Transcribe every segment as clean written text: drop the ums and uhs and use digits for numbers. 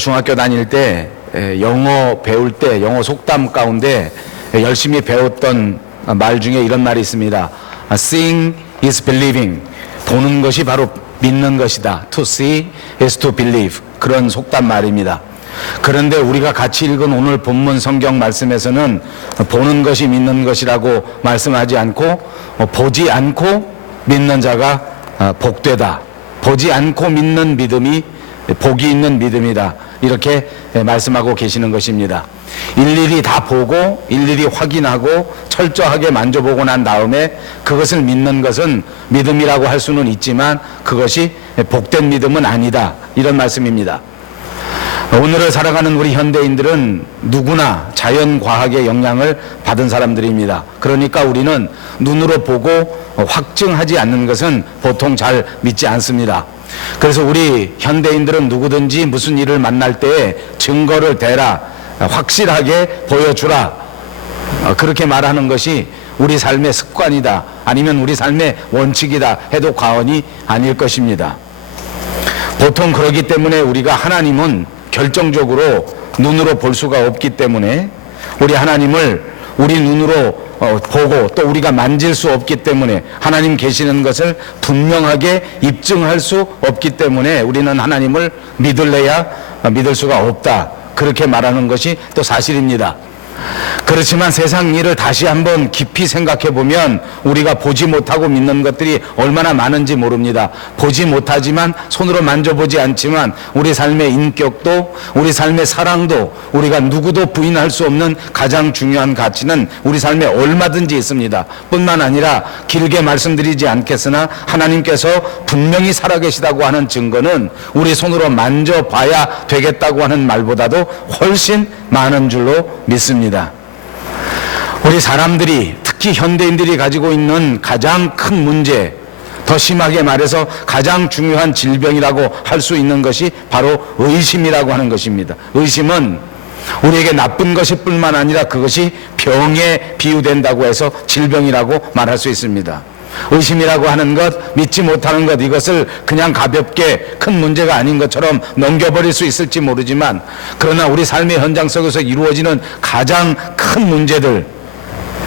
중학교 다닐 때 영어 배울 때 영어 속담 가운데 열심히 배웠던 말 중에 이런 말이 있습니다. Seeing is believing. 보는 것이 바로 믿는 것이다. To see is to believe. 그런 속담 말입니다. 그런데 우리가 같이 읽은 오늘 본문 성경 말씀에서는 보는 것이 믿는 것이라고 말씀하지 않고 보지 않고 믿는 자가 복되다. 보지 않고 믿는 믿음이 복이 있는 믿음이다. 이렇게 말씀하고 계시는 것입니다. 일일이 다 보고 일일이 확인하고 철저하게 만져보고 난 다음에 그것을 믿는 것은 믿음이라고 할 수는 있지만 그것이 복된 믿음은 아니다. 이런 말씀입니다. 오늘을 살아가는 우리 현대인들은 누구나 자연과학의 영향을 받은 사람들입니다. 그러니까 우리는 눈으로 보고 확증하지 않는 것은 보통 잘 믿지 않습니다. 그래서 우리 현대인들은 누구든지 무슨 일을 만날 때에 증거를 대라, 확실하게 보여주라, 그렇게 말하는 것이 우리 삶의 습관이다, 아니면 우리 삶의 원칙이다 해도 과언이 아닐 것입니다. 보통 그렇기 때문에 우리가 하나님은 결정적으로 눈으로 볼 수가 없기 때문에 우리 하나님을 우리 눈으로 보고 또 우리가 만질 수 없기 때문에 하나님 계시는 것을 분명하게 입증할 수 없기 때문에 우리는 하나님을 믿을래야 믿을 수가 없다. 그렇게 말하는 것이 또 사실입니다. 그렇지만 세상 일을 다시 한번 깊이 생각해 보면 우리가 보지 못하고 믿는 것들이 얼마나 많은지 모릅니다. 보지 못하지만 손으로 만져보지 않지만 우리 삶의 인격도 우리 삶의 사랑도 우리가 누구도 부인할 수 없는 가장 중요한 가치는 우리 삶에 얼마든지 있습니다. 뿐만 아니라 길게 말씀드리지 않겠으나 하나님께서 분명히 살아계시다고 하는 증거는 우리 손으로 만져봐야 되겠다고 하는 말보다도 훨씬 많은 줄로 믿습니다. 우리 사람들이, 특히 현대인들이 가지고 있는 가장 큰 문제, 더 심하게 말해서 가장 중요한 질병이라고 할 수 있는 것이 바로 의심이라고 하는 것입니다. 의심은 우리에게 나쁜 것일 뿐만 아니라 그것이 병에 비유된다고 해서 질병이라고 말할 수 있습니다. 의심이라고 하는 것, 믿지 못하는 것, 이것을 그냥 가볍게 큰 문제가 아닌 것처럼 넘겨버릴 수 있을지 모르지만 그러나 우리 삶의 현장 속에서 이루어지는 가장 큰 문제들,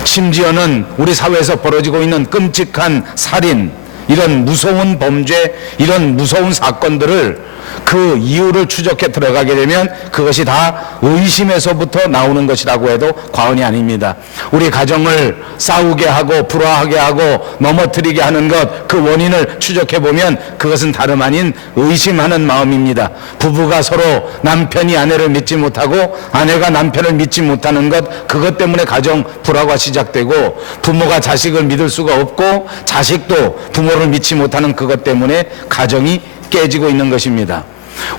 심지어는 우리 사회에서 벌어지고 있는 끔찍한 살인, 이런 무서운 범죄, 이런 무서운 사건들을 그 이유를 추적해 들어가게 되면 그것이 다 의심에서부터 나오는 것이라고 해도 과언이 아닙니다. 우리 가정을 싸우게 하고 불화하게 하고 넘어뜨리게 하는 것, 그 원인을 추적해 보면 그것은 다름 아닌 의심하는 마음입니다. 부부가 서로 남편이 아내를 믿지 못하고 아내가 남편을 믿지 못하는 것, 그것 때문에 가정 불화가 시작되고 부모가 자식을 믿을 수가 없고 자식도 부모를 믿지 못하는 그것 때문에 가정이 깨지고 있는 것입니다.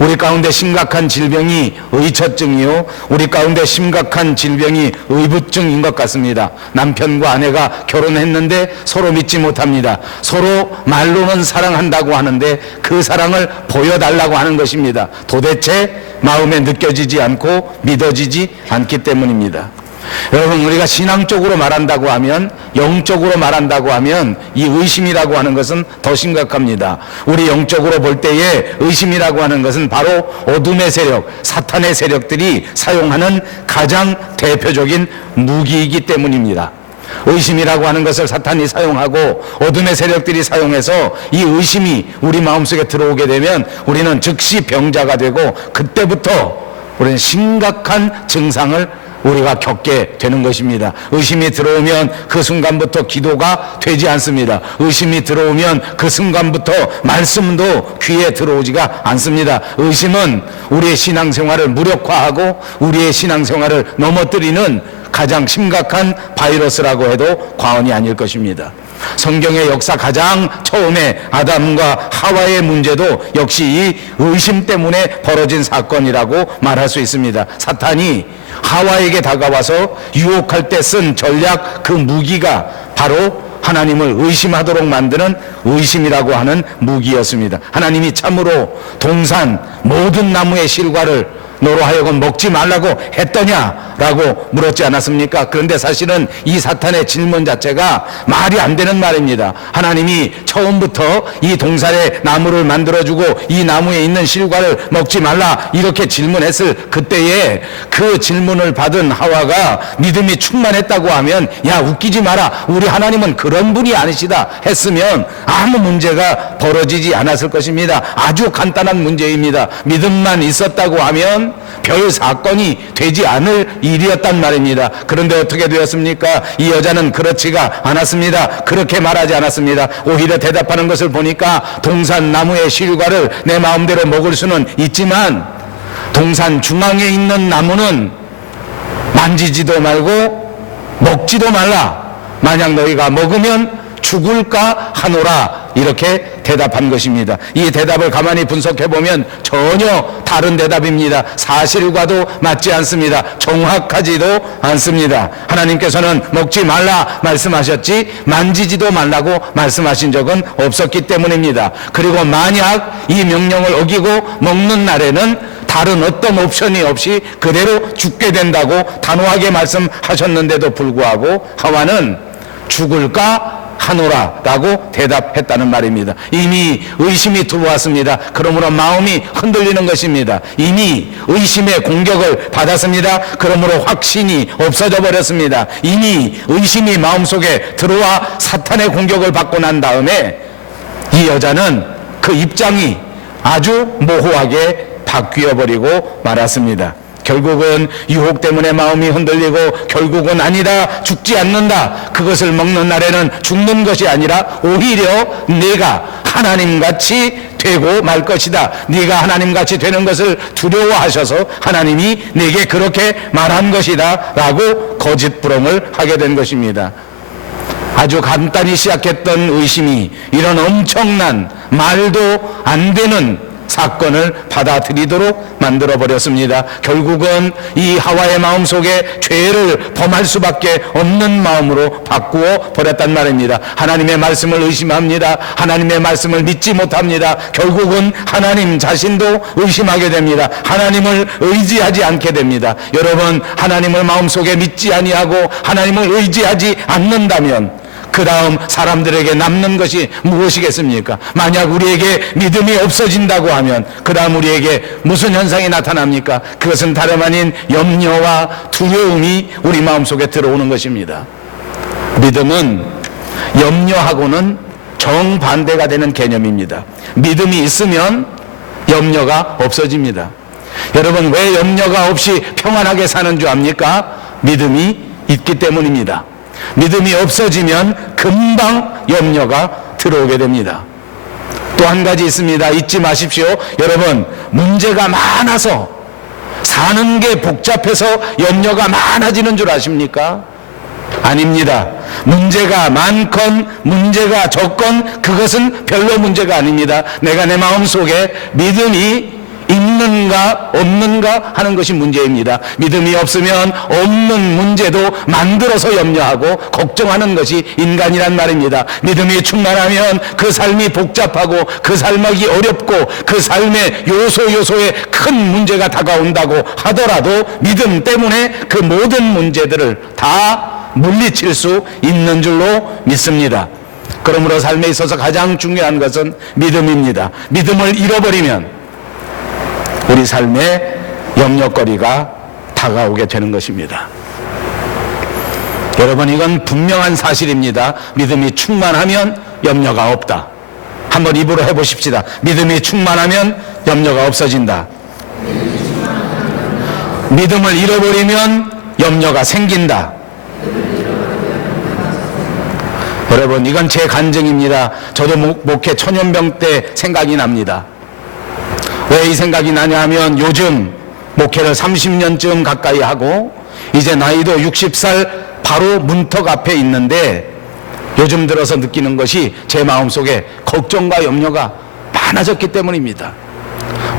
우리 가운데 심각한 질병이 의처증이요, 우리 가운데 심각한 질병이 의부증인 것 같습니다. 남편과 아내가 결혼했는데 서로 믿지 못합니다. 서로 말로는 사랑한다고 하는데 그 사랑을 보여달라고 하는 것입니다. 도대체 마음에 느껴지지 않고 믿어지지 않기 때문입니다. 여러분, 우리가 신앙적으로 말한다고 하면, 영적으로 말한다고 하면 이 의심이라고 하는 것은 더 심각합니다. 우리 영적으로 볼 때에 의심이라고 하는 것은 바로 어둠의 세력, 사탄의 세력들이 사용하는 가장 대표적인 무기이기 때문입니다. 의심이라고 하는 것을 사탄이 사용하고 어둠의 세력들이 사용해서 이 의심이 우리 마음속에 들어오게 되면 우리는 즉시 병자가 되고 그때부터 우리는 심각한 증상을 우리가 겪게 되는 것입니다. 의심이 들어오면 그 순간부터 기도가 되지 않습니다. 의심이 들어오면 그 순간부터 말씀도 귀에 들어오지가 않습니다. 의심은 우리의 신앙생활을 무력화하고 우리의 신앙생활을 넘어뜨리는 가장 심각한 바이러스라고 해도 과언이 아닐 것입니다. 성경의 역사 가장 처음에 아담과 하와의 문제도 역시 이 의심 때문에 벌어진 사건이라고 말할 수 있습니다. 사탄이 하와에게 다가와서 유혹할 때 쓴 전략, 그 무기가 바로 하나님을 의심하도록 만드는 의심이라고 하는 무기였습니다. 하나님이 참으로 동산 모든 나무의 실과를 너로 하여금 먹지 말라고 했더냐? 라고 물었지 않았습니까? 그런데 사실은 이 사탄의 질문 자체가 말이 안 되는 말입니다. 하나님이 처음부터 이 동산의 나무를 만들어주고 이 나무에 있는 실과를 먹지 말라 이렇게 질문했을 그때에 그 질문을 받은 하와가 믿음이 충만했다고 하면 야 웃기지 마라, 우리 하나님은 그런 분이 아니시다 했으면 아무 문제가 벌어지지 않았을 것입니다. 아주 간단한 문제입니다. 믿음만 있었다고 하면 별 사건이 되지 않을 일이었단 말입니다. 그런데 어떻게 되었습니까? 이 여자는 그렇지가 않았습니다. 그렇게 말하지 않았습니다. 오히려 대답하는 것을 보니까 동산 나무의 실과를 내 마음대로 먹을 수는 있지만 동산 중앙에 있는 나무는 만지지도 말고 먹지도 말라. 만약 너희가 먹으면 죽을까 하노라 이렇게 대답한 것입니다. 이 대답을 가만히 분석해보면 전혀 다른 대답입니다. 사실과도 맞지 않습니다. 정확하지도 않습니다. 하나님께서는 먹지 말라 말씀하셨지 만지지도 말라고 말씀하신 적은 없었기 때문입니다. 그리고 만약 이 명령을 어기고 먹는 날에는 다른 어떤 옵션이 없이 그대로 죽게 된다고 단호하게 말씀하셨는데도 불구하고 하와는 죽을까 하노라 라고 대답했다는 말입니다. 이미 의심이 들어왔습니다. 그러므로 마음이 흔들리는 것입니다. 이미 의심의 공격을 받았습니다. 그러므로 확신이 없어져 버렸습니다. 이미 의심이 마음속에 들어와 사탄의 공격을 받고 난 다음에 이 여자는 그 입장이 아주 모호하게 바뀌어버리고 말았습니다. 결국은 유혹 때문에 마음이 흔들리고 결국은 아니다, 죽지 않는다, 그것을 먹는 날에는 죽는 것이 아니라 오히려 내가 하나님같이 되고 말 것이다, 네가 하나님같이 되는 것을 두려워하셔서 하나님이 내게 그렇게 말한 것이다 라고 거짓부렁을 하게 된 것입니다. 아주 간단히 시작했던 의심이 이런 엄청난 말도 안 되는 사건을 받아들이도록 만들어버렸습니다. 결국은 이 하와의 마음속에 죄를 범할 수밖에 없는 마음으로 바꾸어 버렸단 말입니다. 하나님의 말씀을 의심합니다. 하나님의 말씀을 믿지 못합니다. 결국은 하나님 자신도 의심하게 됩니다. 하나님을 의지하지 않게 됩니다. 여러분, 하나님을 마음속에 믿지 아니하고 하나님을 의지하지 않는다면 그 다음 사람들에게 남는 것이 무엇이겠습니까? 만약 우리에게 믿음이 없어진다고 하면 그 다음 우리에게 무슨 현상이 나타납니까? 그것은 다름 아닌 염려와 두려움이 우리 마음속에 들어오는 것입니다. 믿음은 염려하고는 정반대가 되는 개념입니다. 믿음이 있으면 염려가 없어집니다. 여러분, 왜 염려가 없이 평안하게 사는 줄 압니까? 믿음이 있기 때문입니다. 믿음이 없어지면 금방 염려가 들어오게 됩니다. 또 한 가지 있습니다. 잊지 마십시오. 여러분, 문제가 많아서 사는 게 복잡해서 염려가 많아지는 줄 아십니까? 아닙니다. 문제가 많건 문제가 적건 그것은 별로 문제가 아닙니다. 내가 내 마음속에 믿음이 있는가 없는가 하는 것이 문제입니다. 믿음이 없으면 없는 문제도 만들어서 염려하고 걱정하는 것이 인간이란 말입니다. 믿음이 충만하면 그 삶이 복잡하고 그 삶하기 어렵고 그 삶의 요소요소에 큰 문제가 다가온다고 하더라도 믿음 때문에 그 모든 문제들을 다 물리칠 수 있는 줄로 믿습니다. 그러므로 삶에 있어서 가장 중요한 것은 믿음입니다. 믿음을 잃어버리면 우리 삶에 염려거리가 다가오게 되는 것입니다. 여러분, 이건 분명한 사실입니다. 믿음이 충만하면 염려가 없다. 한번 입으로 해보십시다. 믿음이 충만하면 염려가 없어진다. 믿음을 잃어버리면 염려가 생긴다. 여러분, 이건 제 간증입니다. 저도 목회 천연병 때 생각이 납니다. 왜 이 생각이 나냐 하면 요즘 목회를 30년쯤 가까이 하고 이제 나이도 60살 바로 문턱 앞에 있는데 요즘 들어서 느끼는 것이 제 마음속에 걱정과 염려가 많아졌기 때문입니다.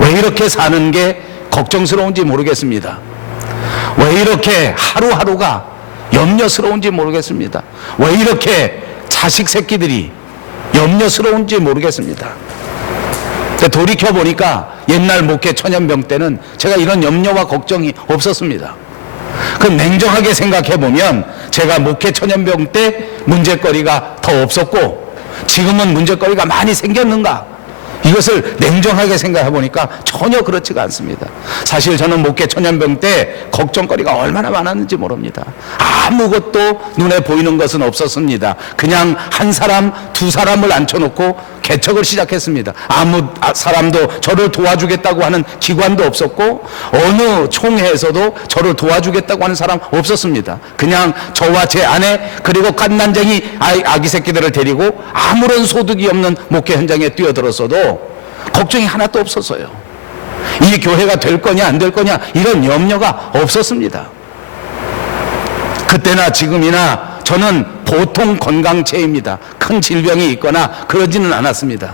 왜 이렇게 사는 게 걱정스러운지 모르겠습니다. 왜 이렇게 하루하루가 염려스러운지 모르겠습니다. 왜 이렇게 자식 새끼들이 염려스러운지 모르겠습니다. 돌이켜보니까 옛날 목회 천연병 때는 제가 이런 염려와 걱정이 없었습니다. 그 냉정하게 생각해 보면 제가 목회 천연병 때 문제거리가 더 없었고 지금은 문제거리가 많이 생겼는가? 이것을 냉정하게 생각해 보니까 전혀 그렇지가 않습니다. 사실 저는 목회 천연병 때 걱정거리가 얼마나 많았는지 모릅니다. 아무것도 눈에 보이는 것은 없었습니다. 그냥 한 사람, 두 사람을 앉혀놓고 개척을 시작했습니다. 아무 사람도 저를 도와주겠다고 하는 기관도 없었고 어느 총회에서도 저를 도와주겠다고 하는 사람 없었습니다. 그냥 저와 제 아내 그리고 갓난쟁이 아기 새끼들을 데리고 아무런 소득이 없는 목회 현장에 뛰어들었어도 걱정이 하나도 없었어요. 이 교회가 될 거냐 안 될 거냐 이런 염려가 없었습니다. 그때나 지금이나 저는 보통 건강체입니다. 큰 질병이 있거나 그러지는 않았습니다.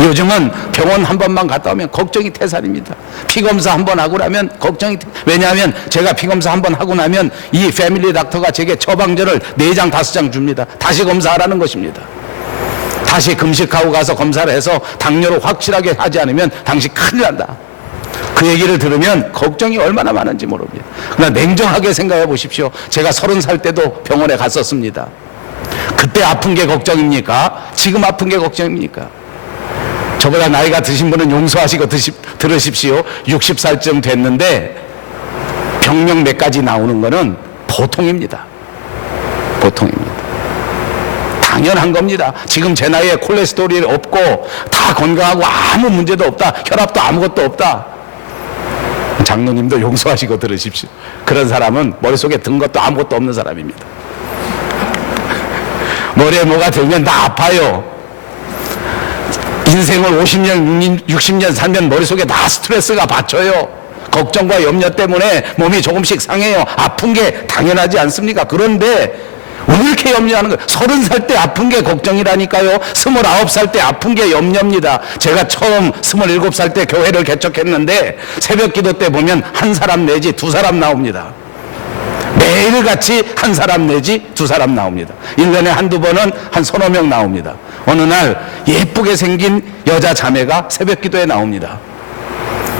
요즘은 병원 한 번만 갔다 오면 걱정이 태산입니다. 피검사 한 번 하고 나면 걱정이 왜냐하면 제가 피검사 한 번 하고 나면 이 패밀리 닥터가 제게 처방전을 4장 5장 줍니다. 다시 검사하라는 것입니다. 다시 금식하고 가서 검사를 해서 당뇨를 확실하게 하지 않으면 당신 큰일 난다. 그 얘기를 들으면 걱정이 얼마나 많은지 모릅니다. 그러나 냉정하게 생각해 보십시오. 제가 30살 때도 병원에 갔었습니다. 그때 아픈 게 걱정입니까? 지금 아픈 게 걱정입니까? 저보다 나이가 드신 분은 용서하시고 들으십시오. 60살쯤 됐는데 병명 몇 가지 나오는 거는 보통입니다. 보통입니다. 당연한 겁니다. 지금 제 나이에 콜레스테롤이 없고 다 건강하고 아무 문제도 없다. 혈압도 아무것도 없다. 장로님도 용서하시고 들으십시오. 그런 사람은 머릿속에 든 것도 아무것도 없는 사람입니다. 머리에 뭐가 들면 다 아파요. 인생을 50년, 60년 살면 머릿속에 다 스트레스가 받쳐요. 걱정과 염려 때문에 몸이 조금씩 상해요. 아픈 게 당연하지 않습니까? 그런데 왜 이렇게 염려하는 거예요? 30살 때 아픈 게 걱정이라니까요. 29살 때 아픈 게 염려입니다. 제가 처음 27살 때 교회를 개척했는데 새벽 기도 때 보면 한 사람 내지 두 사람 나옵니다. 매일같이 한 사람 내지 두 사람 나옵니다. 1년에 한두 번은 한 서너 명 나옵니다. 어느 날 예쁘게 생긴 여자 자매가 새벽 기도에 나옵니다.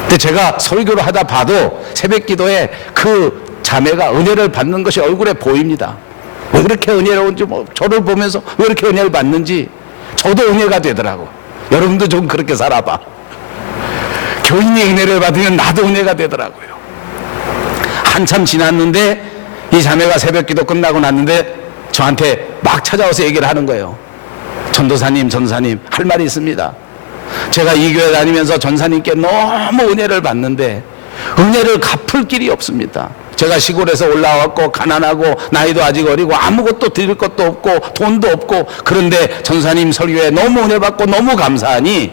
근데 제가 설교를 하다 봐도 새벽 기도에 그 자매가 은혜를 받는 것이 얼굴에 보입니다. 왜 그렇게 은혜로운지 저를 보면서 왜 이렇게 은혜를 받는지 저도 은혜가 되더라고. 여러분도 좀 그렇게 살아봐. 교인이 은혜를 받으면 나도 은혜가 되더라고요. 한참 지났는데 이 자매가 새벽 기도 끝나고 났는데 저한테 막 찾아와서 얘기를 하는 거예요. 전도사님, 전사님, 할 말이 있습니다. 제가 이 교회 다니면서 전사님께 너무 은혜를 받는데 은혜를 갚을 길이 없습니다. 제가 시골에서 올라왔고 가난하고 나이도 아직 어리고 아무것도 드릴 것도 없고 돈도 없고 그런데 전사님 설교에 너무 은혜 받고 너무 감사하니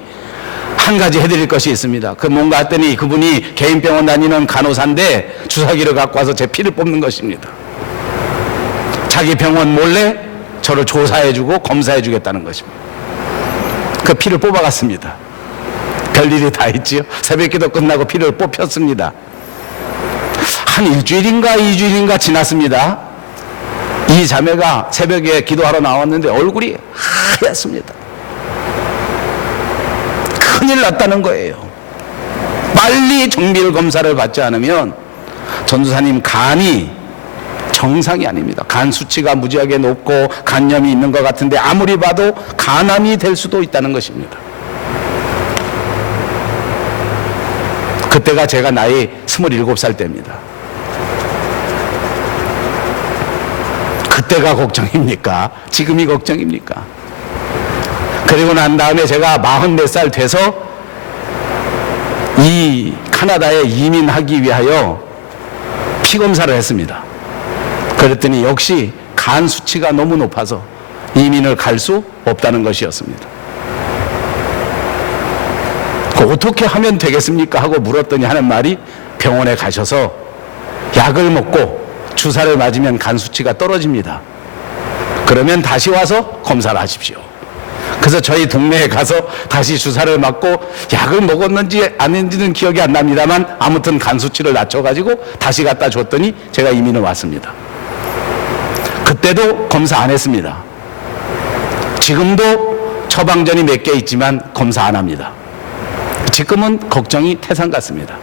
한 가지 해드릴 것이 있습니다. 그 뭔가 했더니 그분이 개인병원 다니는 간호사인데 주사기를 갖고 와서 제 피를 뽑는 것입니다. 자기 병원 몰래 저를 조사해주고 검사해주겠다는 것입니다. 그 피를 뽑아갔습니다. 별일이 다 있지요. 새벽기도 끝나고 피를 뽑혔습니다. 한 일주일인가 2주일인가 지났습니다. 이 자매가 새벽에 기도하러 나왔는데 얼굴이 하얗습니다. 큰일 났다는 거예요. 빨리 정밀 검사를 받지 않으면 전도사님 간이 정상이 아닙니다. 간 수치가 무지하게 높고 간염이 있는 것 같은데 아무리 봐도 간암이 될 수도 있다는 것입니다. 그때가 제가 나이 27살 때입니다. 그때가 걱정입니까? 지금이 걱정입니까? 그리고 난 다음에 제가 44살 돼서 이 카나다에 이민하기 위하여 피검사를 했습니다. 그랬더니 역시 간 수치가 너무 높아서 이민을 갈 수 없다는 것이었습니다. 어떻게 하면 되겠습니까? 하고 물었더니 하는 말이 병원에 가셔서 약을 먹고 주사를 맞으면 간 수치가 떨어집니다. 그러면 다시 와서 검사를 하십시오. 그래서 저희 동네에 가서 다시 주사를 맞고 약을 먹었는지 아닌지는 기억이 안 납니다만 아무튼 간 수치를 낮춰가지고 다시 갖다 줬더니 제가 이민을 왔습니다. 그때도 검사 안 했습니다. 지금도 처방전이 몇 개 있지만 검사 안 합니다. 지금은 걱정이 태산 같습니다.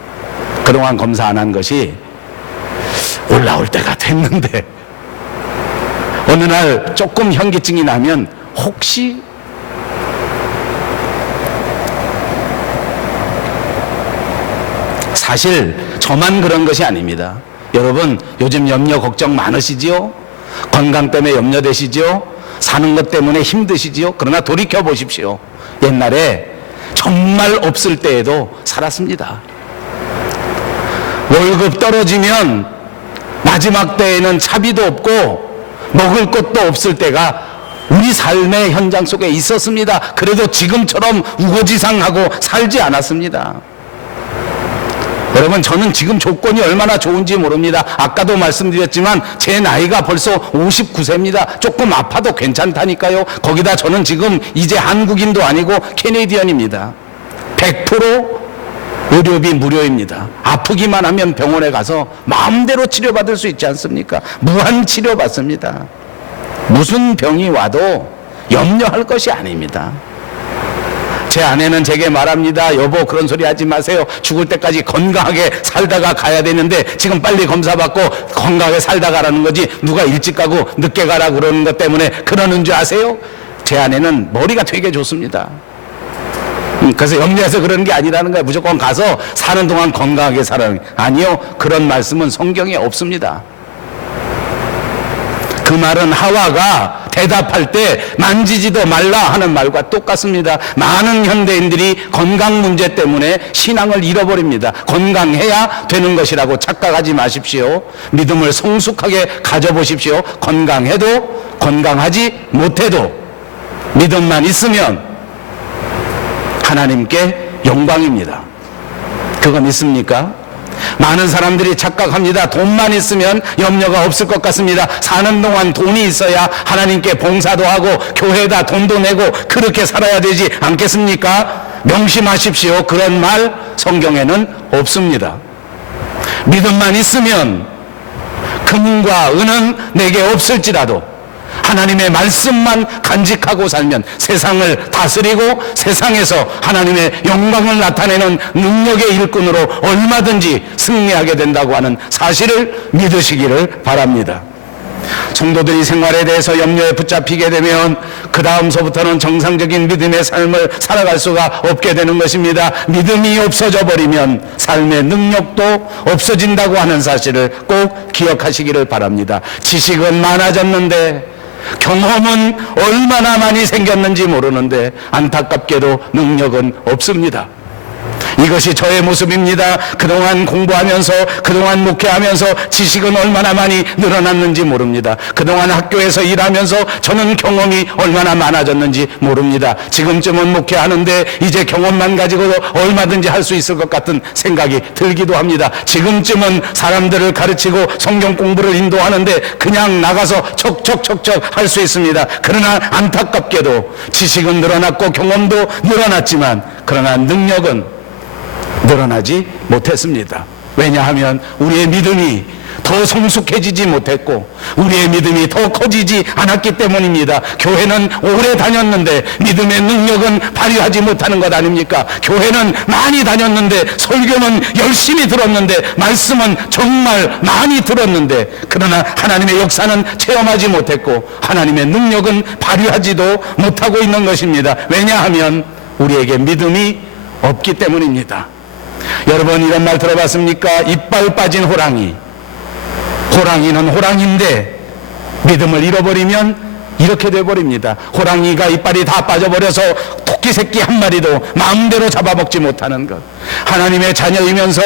그동안 검사 안 한 것이 올라올 때가 됐는데 어느 날 조금 현기증이 나면 혹시 사실 저만 그런 것이 아닙니다. 여러분 요즘 염려 걱정 많으시지요? 건강 때문에 염려되시지요? 사는 것 때문에 힘드시지요? 그러나 돌이켜 보십시오. 옛날에 정말 없을 때에도 살았습니다. 월급 떨어지면 마지막 때에는 차비도 없고 먹을 것도 없을 때가 우리 삶의 현장 속에 있었습니다. 그래도 지금처럼 우거지상하고 살지 않았습니다. 여러분 저는 지금 조건이 얼마나 좋은지 모릅니다. 아까도 말씀드렸지만 제 나이가 벌써 59세입니다. 조금 아파도 괜찮다니까요. 거기다 저는 지금 이제 한국인도 아니고 캐네디언입니다. 100% 의료비 무료입니다. 아프기만 하면 병원에 가서 마음대로 치료받을 수 있지 않습니까? 무한 치료받습니다. 무슨 병이 와도 염려할 것이 아닙니다. 제 아내는 제게 말합니다. 여보 그런 소리 하지 마세요. 죽을 때까지 건강하게 살다가 가야 되는데 지금 빨리 검사받고 건강하게 살다 가라는 거지 누가 일찍 가고 늦게 가라 그러는 것 때문에 그러는 줄 아세요? 제 아내는 머리가 되게 좋습니다. 그래서 염려해서 그러는 게 아니라는 거예요. 무조건 가서 사는 동안 건강하게 살아요. 아니요, 그런 말씀은 성경에 없습니다. 그 말은 하와가 대답할 때 만지지도 말라 하는 말과 똑같습니다. 많은 현대인들이 건강 문제 때문에 신앙을 잃어버립니다. 건강해야 되는 것이라고 착각하지 마십시오. 믿음을 성숙하게 가져보십시오. 건강해도 건강하지 못해도 믿음만 있으면 하나님께 영광입니다. 그거 믿습니까? 많은 사람들이 착각합니다. 돈만 있으면 염려가 없을 것 같습니다. 사는 동안 돈이 있어야 하나님께 봉사도 하고 교회에다 돈도 내고 그렇게 살아야 되지 않겠습니까? 명심하십시오. 그런 말 성경에는 없습니다. 믿음만 있으면 금과 은은 내게 없을지라도 하나님의 말씀만 간직하고 살면 세상을 다스리고 세상에서 하나님의 영광을 나타내는 능력의 일꾼으로 얼마든지 승리하게 된다고 하는 사실을 믿으시기를 바랍니다. 성도들이 생활에 대해서 염려에 붙잡히게 되면 그 다음서부터는 정상적인 믿음의 삶을 살아갈 수가 없게 되는 것입니다. 믿음이 없어져 버리면 삶의 능력도 없어진다고 하는 사실을 꼭 기억하시기를 바랍니다. 지식은 많아졌는데 경험은 얼마나 많이 생겼는지 모르는데 안타깝게도 능력은 없습니다. 이것이 저의 모습입니다. 그동안 공부하면서 그동안 목회하면서 지식은 얼마나 많이 늘어났는지 모릅니다. 그동안 학교에서 일하면서 저는 경험이 얼마나 많아졌는지 모릅니다. 지금쯤은 목회하는데 이제 경험만 가지고도 얼마든지 할 수 있을 것 같은 생각이 들기도 합니다. 지금쯤은 사람들을 가르치고 성경 공부를 인도하는데 그냥 나가서 척척척척 할 수 있습니다. 그러나 안타깝게도 지식은 늘어났고 경험도 늘어났지만 그러나 능력은 늘어나지 못했습니다. 왜냐하면 우리의 믿음이 더 성숙해지지 못했고 우리의 믿음이 더 커지지 않았기 때문입니다. 교회는 오래 다녔는데 믿음의 능력은 발휘하지 못하는 것 아닙니까? 교회는 많이 다녔는데 설교는 열심히 들었는데 말씀은 정말 많이 들었는데 그러나 하나님의 역사는 체험하지 못했고 하나님의 능력은 발휘하지도 못하고 있는 것입니다. 왜냐하면 우리에게 믿음이 없기 때문입니다. 여러분 이런 말 들어봤습니까? 이빨 빠진 호랑이. 호랑이는 호랑이인데 믿음을 잃어버리면 이렇게 돼버립니다. 호랑이가 이빨이 다 빠져버려서 토끼 새끼 한 마리도 마음대로 잡아먹지 못하는 것. 하나님의 자녀이면서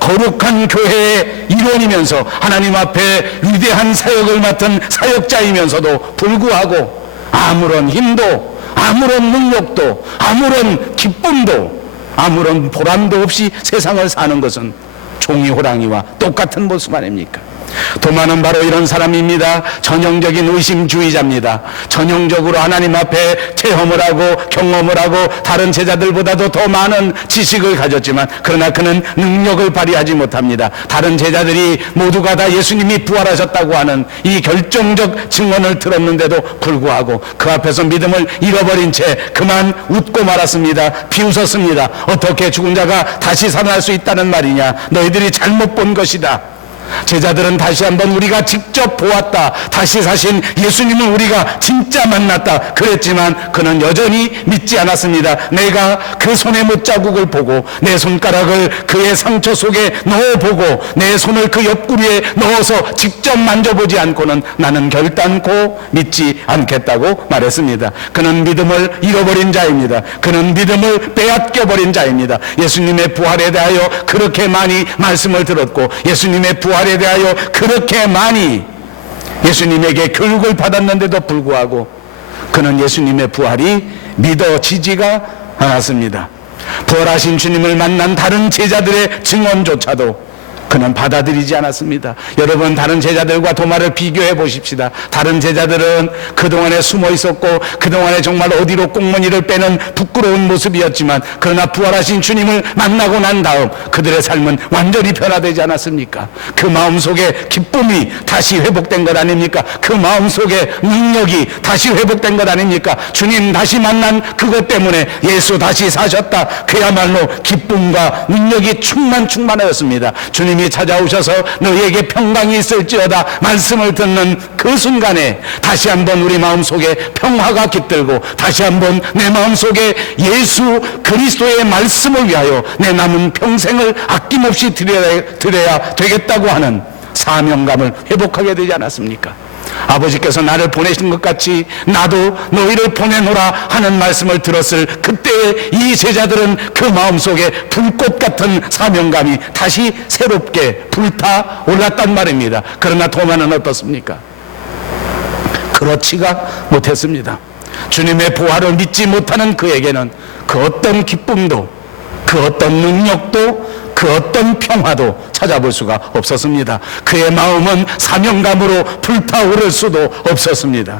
거룩한 교회의 일원이면서 하나님 앞에 위대한 사역을 맡은 사역자이면서도 불구하고 아무런 힘도 아무런 능력도 아무런 기쁨도 아무런 보람도 없이 세상을 사는 것은 종이 호랑이와 똑같은 모습 아닙니까? 도마는 바로 이런 사람입니다. 전형적인 의심주의자입니다. 전형적으로 하나님 앞에 체험을 하고 경험을 하고 다른 제자들보다도 더 많은 지식을 가졌지만 그러나 그는 능력을 발휘하지 못합니다. 다른 제자들이 모두가 다 예수님이 부활하셨다고 하는 이 결정적 증언을 들었는데도 불구하고 그 앞에서 믿음을 잃어버린 채 그만 웃고 말았습니다. 비웃었습니다. 어떻게 죽은 자가 다시 살아날 수 있다는 말이냐? 너희들이 잘못 본 것이다. 제자들은 다시 한번 우리가 직접 보았다, 다시 사신 예수님을 우리가 진짜 만났다 그랬지만 그는 여전히 믿지 않았습니다. 내가 그 손의 못자국을 보고 내 손가락을 그의 상처 속에 넣어보고 내 손을 그 옆구리에 넣어서 직접 만져보지 않고는 나는 결단코 믿지 않겠다고 말했습니다. 그는 믿음을 잃어버린 자입니다. 그는 믿음을 빼앗겨버린 자입니다. 예수님의 부활에 대하여 그렇게 많이 말씀을 들었고 예수님의 부활에 대하여 그렇게 많이 예수님에게 교육을 받았는데도 불구하고 그는 예수님의 부활이 믿어지지가 않았습니다. 부활하신 주님을 만난 다른 제자들의 증언조차도 그는 받아들이지 않았습니다. 여러분, 다른 제자들과 도마를 비교해 보십시다. 다른 제자들은 그동안에 숨어 있었고 그동안에 정말 어디로 꽁무니를 빼는 부끄러운 모습이었지만 그러나 부활하신 주님을 만나고 난 다음 그들의 삶은 완전히 변화되지 않았습니까? 그 마음속에 기쁨이 다시 회복된 것 아닙니까? 그 마음속에 능력이 다시 회복된 것 아닙니까? 주님 다시 만난 그것 때문에 예수 다시 사셨다, 그야말로 기쁨과 능력이 충만하였습니다. 주님이 찾아오셔서 너희에게 평강이 있을지어다 말씀을 듣는 그 순간에 다시 한번 우리 마음속에 평화가 깃들고 다시 한번 내 마음속에 예수 그리스도의 말씀을 위하여 내 남은 평생을 아낌없이 드려야 되겠다고 하는 사명감을 회복하게 되지 않았습니까? 아버지께서 나를 보내신 것 같이 나도 너희를 보내노라 하는 말씀을 들었을 그때의 이 제자들은 그 마음속에 불꽃 같은 사명감이 다시 새롭게 불타 올랐단 말입니다. 그러나 도마는 어떻습니까? 그렇지가 못했습니다. 주님의 부활을 믿지 못하는 그에게는 그 어떤 기쁨도 그 어떤 능력도 그 어떤 평화도 찾아볼 수가 없었습니다. 그의 마음은 사명감으로 불타오를 수도 없었습니다.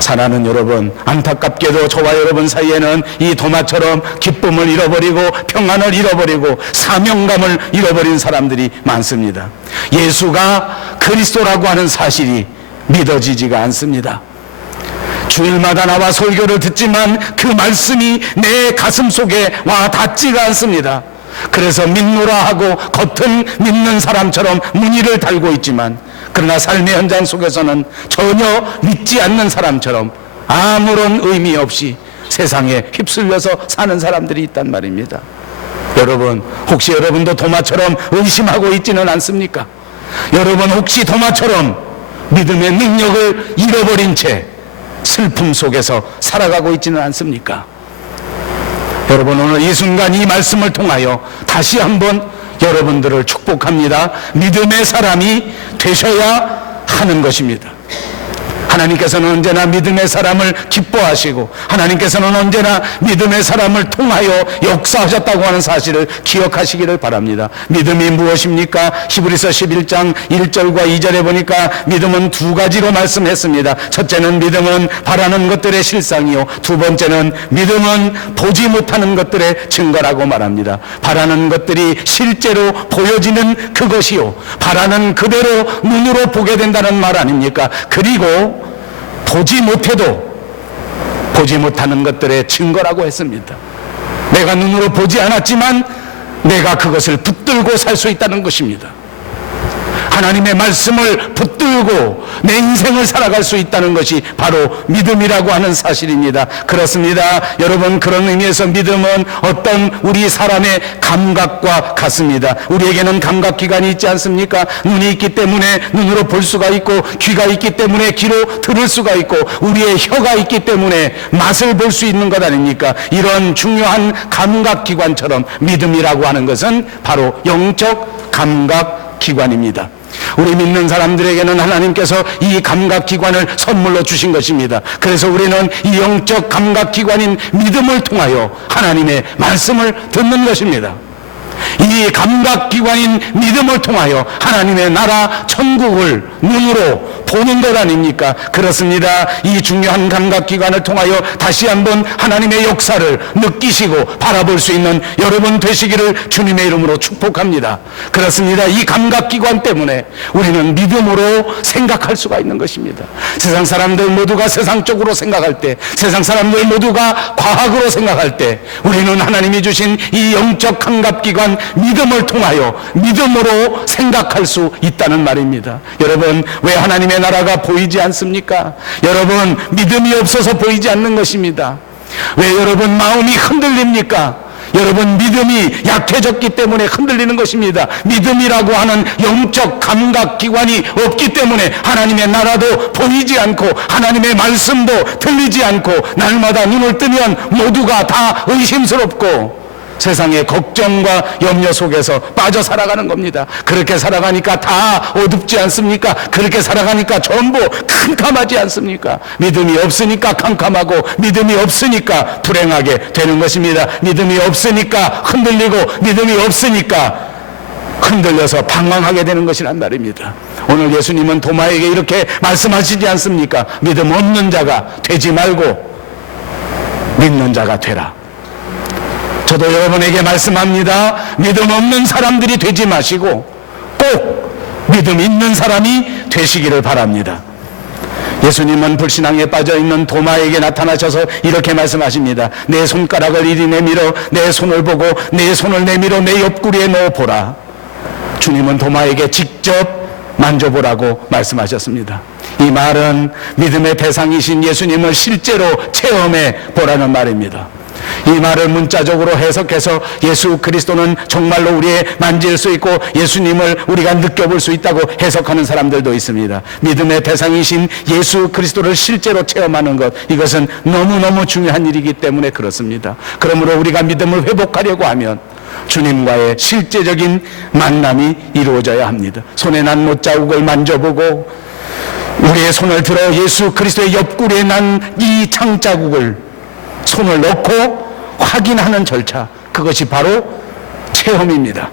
사랑하는 여러분, 안타깝게도 저와 여러분 사이에는 이 도마처럼 기쁨을 잃어버리고 평안을 잃어버리고 사명감을 잃어버린 사람들이 많습니다. 예수가 그리스도라고 하는 사실이 믿어지지가 않습니다. 주일마다 나와 설교를 듣지만 그 말씀이 내 가슴 속에 와 닿지가 않습니다. 그래서 믿노라 하고 겉은 믿는 사람처럼 무늬를 달고 있지만 그러나 삶의 현장 속에서는 전혀 믿지 않는 사람처럼 아무런 의미 없이 세상에 휩쓸려서 사는 사람들이 있단 말입니다. 여러분, 혹시 여러분도 도마처럼 의심하고 있지는 않습니까? 여러분 혹시 도마처럼 믿음의 능력을 잃어버린 채 슬픔 속에서 살아가고 있지는 않습니까? 여러분, 오늘 이 순간 이 말씀을 통하여 다시 한번 여러분들을 축복합니다. 믿음의 사람이 되셔야 하는 것입니다. 하나님께서는 언제나 믿음의 사람을 기뻐하시고 하나님께서는 언제나 믿음의 사람을 통하여 역사하셨다고 하는 사실을 기억하시기를 바랍니다. 믿음이 무엇입니까? 히브리서 11장 1절과 2절에 보니까 믿음은 두 가지로 말씀했습니다. 첫째는 믿음은 바라는 것들의 실상이요, 두 번째는 믿음은 보지 못하는 것들의 증거라고 말합니다. 바라는 것들이 실제로 보여지는 그것이요, 바라는 그대로 눈으로 보게 된다는 말 아닙니까? 그리고 보지 못해도 보지 못하는 것들의 증거라고 했습니다. 내가 눈으로 보지 않았지만 내가 그것을 붙들고 살 수 있다는 것입니다. 하나님의 말씀을 붙들고 내 인생을 살아갈 수 있다는 것이 바로 믿음이라고 하는 사실입니다. 그렇습니다. 여러분, 그런 의미에서 믿음은 어떤 우리 사람의 감각과 같습니다. 우리에게는 감각기관이 있지 않습니까? 눈이 있기 때문에 눈으로 볼 수가 있고, 귀가 있기 때문에 귀로 들을 수가 있고, 우리의 혀가 있기 때문에 맛을 볼 수 있는 것 아닙니까? 이런 중요한 감각기관처럼 믿음이라고 하는 것은 바로 영적 감각기관입니다. 우리 믿는 사람들에게는 하나님께서 이 감각기관을 선물로 주신 것입니다. 그래서 우리는 이 영적 감각기관인 믿음을 통하여 하나님의 말씀을 듣는 것입니다. 이 감각기관인 믿음을 통하여 하나님의 나라 천국을 눈으로 보는 것 아닙니까? 그렇습니다. 이 중요한 감각기관을 통하여 다시 한번 하나님의 역사를 느끼시고 바라볼 수 있는 여러분 되시기를 주님의 이름으로 축복합니다. 그렇습니다. 이 감각기관 때문에 우리는 믿음으로 생각할 수가 있는 것입니다. 세상 사람들 모두가 세상적으로 생각할 때, 세상 사람들 모두가 과학으로 생각할 때, 우리는 하나님이 주신 이 영적 감각기관 믿음을 통하여 믿음으로 생각할 수 있다는 말입니다. 여러분, 왜 하나님의 나라가 보이지 않습니까? 여러분, 믿음이 없어서 보이지 않는 것입니다. 왜 여러분 마음이 흔들립니까? 여러분, 믿음이 약해졌기 때문에 흔들리는 것입니다. 믿음이라고 하는 영적 감각기관이 없기 때문에 하나님의 나라도 보이지 않고 하나님의 말씀도 들리지 않고 날마다 눈을 뜨면 모두가 다 의심스럽고 세상의 걱정과 염려 속에서 빠져 살아가는 겁니다. 그렇게 살아가니까 다 어둡지 않습니까? 그렇게 살아가니까 전부 캄캄하지 않습니까? 믿음이 없으니까 캄캄하고 믿음이 없으니까 불행하게 되는 것입니다. 믿음이 없으니까 흔들리고 믿음이 없으니까 흔들려서 방황하게 되는 것이란 말입니다. 오늘 예수님은 도마에게 이렇게 말씀하시지 않습니까? 믿음 없는 자가 되지 말고 믿는 자가 되라. 저도 여러분에게 말씀합니다. 믿음 없는 사람들이 되지 마시고 꼭 믿음 있는 사람이 되시기를 바랍니다. 예수님은 불신앙에 빠져있는 도마에게 나타나셔서 이렇게 말씀하십니다. 내 손가락을 이리 내밀어 내 손을 보고 내 손을 내밀어 내 옆구리에 넣어보라. 주님은 도마에게 직접 만져보라고 말씀하셨습니다. 이 말은 믿음의 대상이신 예수님을 실제로 체험해 보라는 말입니다. 이 말을 문자적으로 해석해서 예수 그리스도는 정말로 우리의 만질 수 있고 예수님을 우리가 느껴볼 수 있다고 해석하는 사람들도 있습니다. 믿음의 대상이신 예수 그리스도를 실제로 체험하는 것, 이것은 너무너무 중요한 일이기 때문에 그렇습니다. 그러므로 우리가 믿음을 회복하려고 하면 주님과의 실제적인 만남이 이루어져야 합니다. 손에 난 못자국을 만져보고 우리의 손을 들어 예수 그리스도의 옆구리에 난 이 창자국을 손을 넣고 확인하는 절차, 그것이 바로 체험입니다.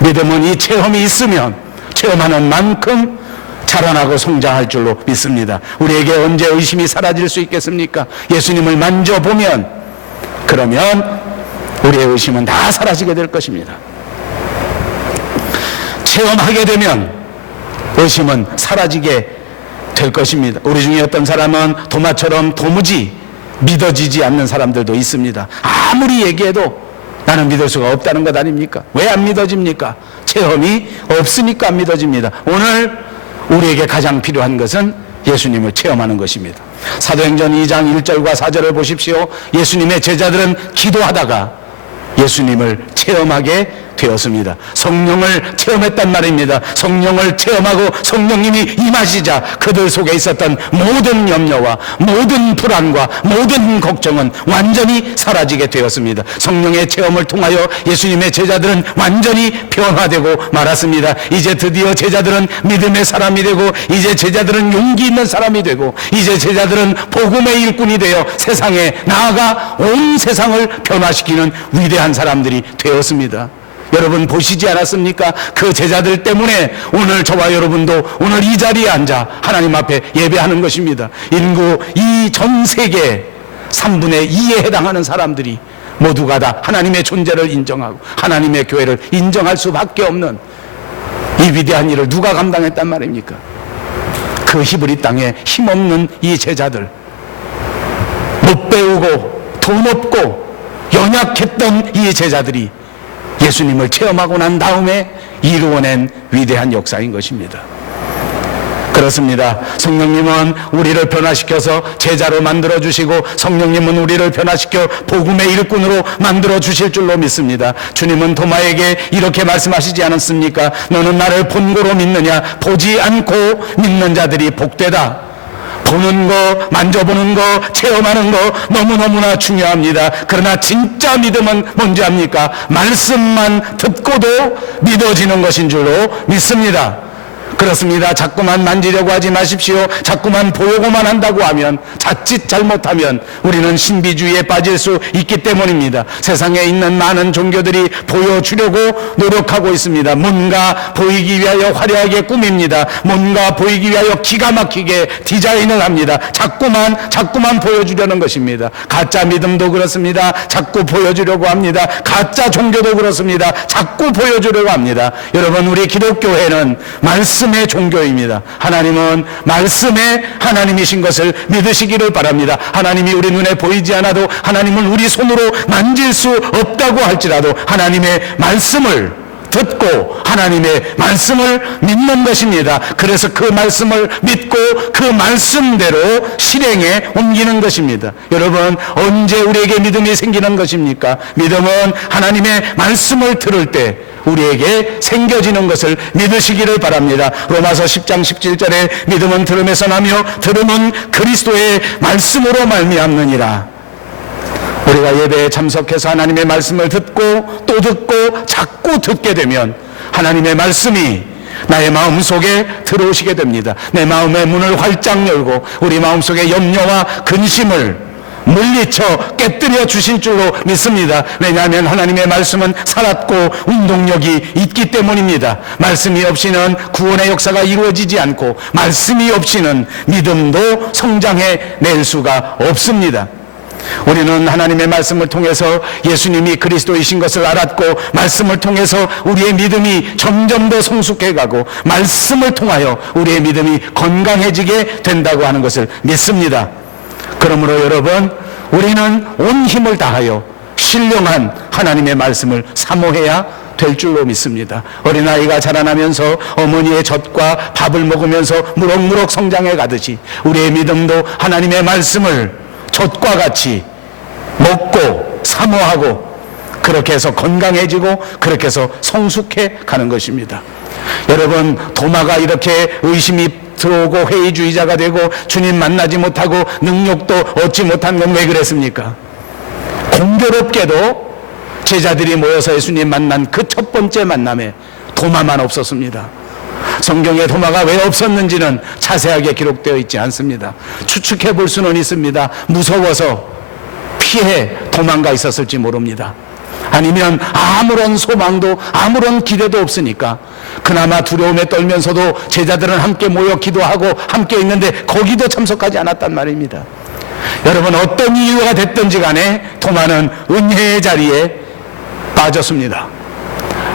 믿음은 이 체험이 있으면 체험하는 만큼 자라나고 성장할 줄로 믿습니다. 우리에게 언제 의심이 사라질 수 있겠습니까? 예수님을 만져보면, 그러면 우리의 의심은 다 사라지게 될 것입니다. 체험하게 되면 의심은 사라지게 될 것입니다. 우리 중에 어떤 사람은 도마처럼 도무지 믿어지지 않는 사람들도 있습니다. 아무리 얘기해도 나는 믿을 수가 없다는 것 아닙니까? 왜 안 믿어집니까? 체험이 없으니까 안 믿어집니다. 오늘 우리에게 가장 필요한 것은 예수님을 체험하는 것입니다. 사도행전 2장 1절과 4절을 보십시오. 예수님의 제자들은 기도하다가 예수님을 체험하게 되었습니다. 성령을 체험했단 말입니다. 성령을 체험하고 성령님이 임하시자 그들 속에 있었던 모든 염려와 모든 불안과 모든 걱정은 완전히 사라지게 되었습니다. 성령의 체험을 통하여 예수님의 제자들은 완전히 변화되고 말았습니다. 이제 드디어 제자들은 믿음의 사람이 되고, 이제 제자들은 용기 있는 사람이 되고, 이제 제자들은 복음의 일꾼이 되어 세상에 나아가 온 세상을 변화시키는 위대한 사람들이 되었습니다. 여러분 보시지 않았습니까? 그 제자들 때문에 오늘 저와 여러분도 오늘 이 자리에 앉아 하나님 앞에 예배하는 것입니다. 인구 이 전 세계 3분의 2에 해당하는 사람들이 모두가 다 하나님의 존재를 인정하고 하나님의 교회를 인정할 수밖에 없는 이 위대한 일을 누가 감당했단 말입니까? 그 히브리 땅에 힘없는 이 제자들, 못 배우고 돈 없고 연약했던 이 제자들이 예수님을 체험하고 난 다음에 이루어낸 위대한 역사인 것입니다. 그렇습니다. 성령님은 우리를 변화시켜서 제자로 만들어주시고 성령님은 우리를 변화시켜 복음의 일꾼으로 만들어주실 줄로 믿습니다. 주님은 도마에게 이렇게 말씀하시지 않았습니까? 너는 나를 본고로 믿느냐? 보지 않고 믿는 자들이 복되다. 보는 거, 만져보는 거, 체험하는 거 너무너무나 중요합니다. 그러나 진짜 믿음은 뭔지 압니까? 말씀만 듣고도 믿어지는 것인 줄로 믿습니다. 그렇습니다. 자꾸만 만지려고 하지 마십시오. 자꾸만 보려고만 한다고 하면, 자칫 잘못하면 우리는 신비주의에 빠질 수 있기 때문입니다. 세상에 있는 많은 종교들이 보여주려고 노력하고 있습니다. 뭔가 보이기 위하여 화려하게 꾸밉니다. 뭔가 보이기 위하여 기가 막히게 디자인을 합니다. 자꾸만 보여주려는 것입니다. 가짜 믿음도 그렇습니다. 자꾸 보여주려고 합니다. 가짜 종교도 그렇습니다. 자꾸 보여주려고 합니다. 여러분, 우리 기독교회는 말씀 말씀의 종교입니다. 하나님은 말씀의 하나님이신 것을 믿으시기를 바랍니다. 하나님이 우리 눈에 보이지 않아도, 하나님을 우리 손으로 만질 수 없다고 할지라도 하나님의 말씀을 듣고 하나님의 말씀을 믿는 것입니다. 그래서 그 말씀을 믿고 그 말씀대로 실행에 옮기는 것입니다. 여러분, 언제 우리에게 믿음이 생기는 것입니까? 믿음은 하나님의 말씀을 들을 때 우리에게 생겨지는 것을 믿으시기를 바랍니다. 로마서 10장 17절에 믿음은 들음에서 나며 들음은 그리스도의 말씀으로 말미암느니라. 우리가 예배에 참석해서 하나님의 말씀을 듣고 또 듣고 자꾸 듣게 되면 하나님의 말씀이 나의 마음속에 들어오시게 됩니다. 내 마음의 문을 활짝 열고 우리 마음속의 염려와 근심을 물리쳐 깨뜨려 주실 줄로 믿습니다. 왜냐하면 하나님의 말씀은 살았고 운동력이 있기 때문입니다. 말씀이 없이는 구원의 역사가 이루어지지 않고, 말씀이 없이는 믿음도 성장해 낼 수가 없습니다. 우리는 하나님의 말씀을 통해서 예수님이 그리스도이신 것을 알았고, 말씀을 통해서 우리의 믿음이 점점 더 성숙해가고, 말씀을 통하여 우리의 믿음이 건강해지게 된다고 하는 것을 믿습니다. 그러므로 여러분, 우리는 온 힘을 다하여 신령한 하나님의 말씀을 사모해야 될 줄로 믿습니다. 어린아이가 자라나면서 어머니의 젖과 밥을 먹으면서 무럭무럭 성장해 가듯이 우리의 믿음도 하나님의 말씀을 젖과 같이 먹고 사모하고, 그렇게 해서 건강해지고 그렇게 해서 성숙해 가는 것입니다. 여러분, 도마가 이렇게 의심이 들어오고 회의주의자가 되고 주님 만나지 못하고 능력도 얻지 못한 건 왜 그랬습니까? 공교롭게도 제자들이 모여서 예수님 만난 그 첫 번째 만남에 도마만 없었습니다. 성경에 도마가 왜 없었는지는 자세하게 기록되어 있지 않습니다. 추측해 볼 수는 있습니다. 무서워서 피해 도망가 있었을지 모릅니다. 아니면 아무런 소망도 아무런 기대도 없으니까 그나마 두려움에 떨면서도 제자들은 함께 모여 기도하고 함께 있는데 거기도 참석하지 않았단 말입니다. 여러분, 어떤 이유가 됐든지 간에 도마는 은혜의 자리에 빠졌습니다.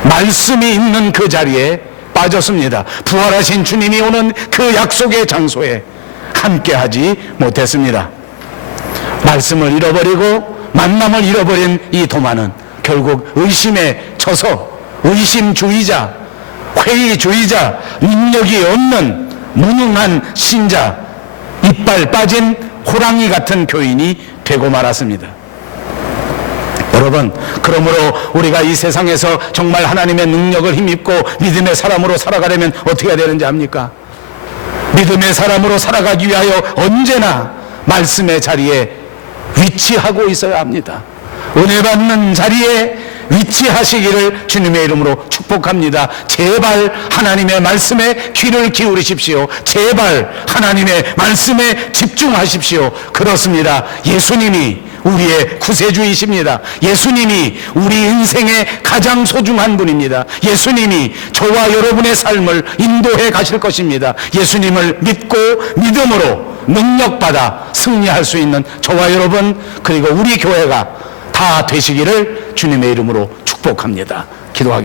말씀이 있는 그 자리에 빠졌습니다. 부활하신 주님이 오는 그 약속의 장소에 함께하지 못했습니다. 말씀을 잃어버리고 만남을 잃어버린 이 도마는 결국 의심에 져서 의심주의자, 회의주의자, 능력이 없는 무능한 신자, 이빨 빠진 호랑이 같은 교인이 되고 말았습니다. 여러분, 그러므로 우리가 이 세상에서 정말 하나님의 능력을 힘입고 믿음의 사람으로 살아가려면 어떻게 해야 되는지 압니까? 믿음의 사람으로 살아가기 위하여 언제나 말씀의 자리에 위치하고 있어야 합니다. 은혜 받는 자리에 위치하시기를 주님의 이름으로 축복합니다. 제발 하나님의 말씀에 귀를 기울이십시오. 제발 하나님의 말씀에 집중하십시오. 그렇습니다. 예수님이 우리의 구세주이십니다. 예수님이 우리 인생의 가장 소중한 분입니다. 예수님이 저와 여러분의 삶을 인도해 가실 것입니다. 예수님을 믿고 믿음으로 능력받아 승리할 수 있는 저와 여러분, 그리고 우리 교회가 다 되시기를 주님의 이름으로 축복합니다. 기도하겠습니다.